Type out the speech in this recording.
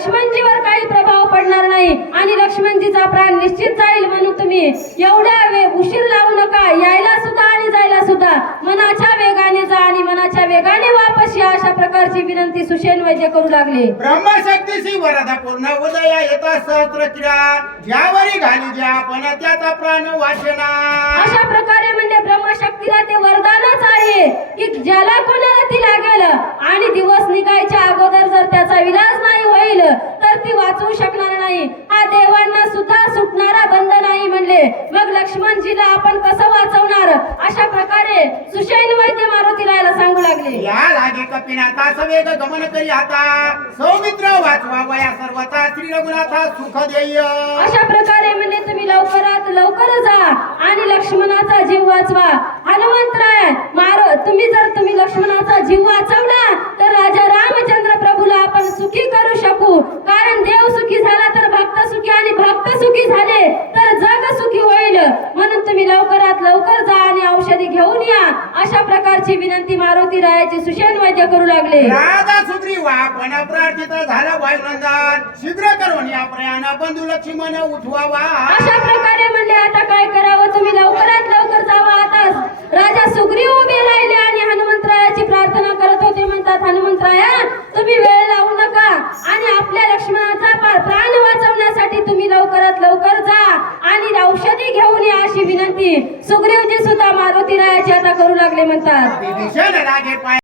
लक्ष्मणजीवर काही प्रभाव पडणार नाही आणि लक्ष्मणजीचा प्राण निश्चित जाईल, म्हणून तुम्ही एवढा उशीर लावू नका, यायला सुद्धा आणि जायला सुद्धा मनाच्या वेगाने जा आणि मनाच्या वेगाने वापस या, अशा प्रकारची विनंती सुषेण वैद्य करू लागले. ब्रह्मशक्तीशी वरदा पूर्ण उदया येता सहस्र किरण, ज्यावरी घाली ज्या पण त्याचा प्राण वाचना. अशा प्रकारे म्हणजे ब्रह्मशक्तीला ते वरदानच आहे की ज्याला कोणाला ती लागेल आणि दिवस निघायच्या अगोदर जर त्याचा विलास नाही होईल तर ती वाचवू शकणार नाही. हा देवांना सुद्धा सुटणारा बंध नाही म्हणले. मग लक्ष्मणजीला आपण कसं वाचवणार, अशा प्रकारे सुषेण वैद्य मारुतीला याला सांगू लागले. या लागे कपिनाथा सवेग गमन करी आता, सौमित्र वाचवा वया सर्वता श्री रघुनाथा सुख देय. अशा प्रकारे म्हणजे तुम्ही लवकरात लवकर जा आणि लक्ष्मणाचा जीव वाचवा. हनुमंतराय तुम्ही लक्ष्मणाचा जीव वाचवला तर राजा रामचंद्र प्रभूला आपण सुखी करू शकू. कारण देव सुखी झाला तर भक्त सुखी आणि भक्त सुखी झाले तर जग सुखी होईल. म्हणून तुम्ही लवकरात लवकर जा आणि औषधी घेऊन या, अशा प्रकारची विनंती मारुती रायाची सुषेण वैद्य करू लागले. राजा सुग्रीव आपण प्रार्थित झाला वायुनंदन, शीघ्र करून या प्रयाण बंधू लक्ष्मण उठवावा. अशा प्रकारे म्हणले आता काय करावं, तुम्ही लवकरात लवकर जावा. आता राजा सुग्रीव उभे राहिले आणि हनुमंतरायाची प्रार्थना करत होते. म्हणतात हनुमंतराया तुम्ही वेळ लावू नका आणि आपल्या लक्ष्मणाचा प्राण वाचवण्यासाठी तुम्ही लवकरात लवकर जा आणि औषधी घेऊन या, अशी विनंती सुग्रीवजी सुद्धा मारुती रायाची आता करू लागले. म्हणतात विभीषण रागे